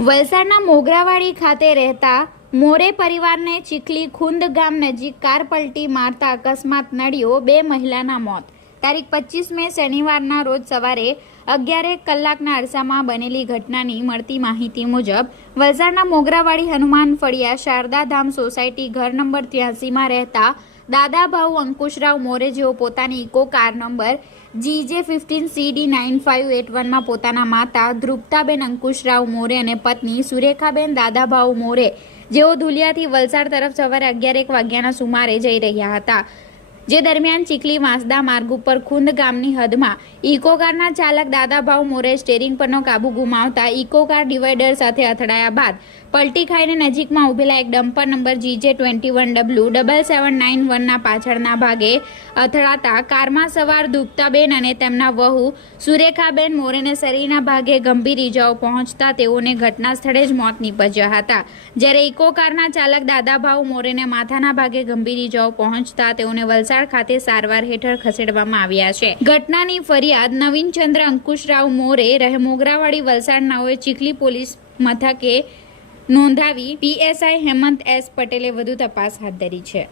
વલસાડના મોગરાવાડી ખાતે રહેતા મોરે પરિવારને ચીખલી ખુંદ ગામ નજીક કાર પલટી મારતા અકસ્માત નડ્યો બે મહિલાના મોત. તારીખ પચીસ મે શનિવારના રોજ સવારે અગિયારેક કલાકના અરસામાં બનેલી ઘટનાની મળતી માહિતી મુજબ, વલસાડના મોગરાવાડી હનુમાન ફળિયા શારદા ધામ સોસાયટી ઘર નંબર ત્યાસીમાં રહેતા દાદાભાઉ અંકુશરાવ મોરે જેઓ પોતાની Eeco car number GJ fifteen CD nine five eight વનમાં પોતાના માતા ધ્રુપતાબેન અંકુશરાવ મોરે અને પત્ની સુરેખાબેન દાદાભાઉ મોરે જેઓ ધુલિયાથી વલસાડ તરફ સવારે અગિયારેક વાગ્યાના સુમારે જઈ રહ્યા હતા. જે દરમિયાન ચીખલી વાંસદા માર્ગ ઉપર ખુંદ ગામની હદમાં ઇકો કારના ચાલક દાદાભાઉ મોરે સ્ટેરિંગ પરનો કાબુ ગુમાવતા ઇકો કાર ડિવાઈડર સાથે અથડાયા બાદ પલટી ખાઈને નજીકમાં ઉભેલા એક dumper number GJ twenty one W double seven nine વનના પાછળના ભાગે અથડાતા કારમાં સવાર દુપતાબેન અને તેમના વહુ સુરેખાબેન મોરેને શરીરના ભાગે ગંભીર ઇજાઓ પહોંચતા તેઓને ઘટના સ્થળે જ મોત નીપજ્યા હતા. જ્યારે ઇકો કારના ચાલક દાદાભાઉ મોરેને માથાના ભાગે ગંભીર ઇજાઓ પહોંચતા તેઓને વલસાડ ખાતે સારવાર હેઠળ ખસેડવામાં આવ્યા છે. ઘટનાની ફરિયાદ નવીનચંદ્ર અંકુશરાવ મોરે રહે મોગરાવાડી વલસાડનાઓએ ચીખલી પોલીસ મથકે નોંધાવી પીએસઆઈ હેમંત એસ પટેલે વધુ તપાસ હાથ ધરી છે.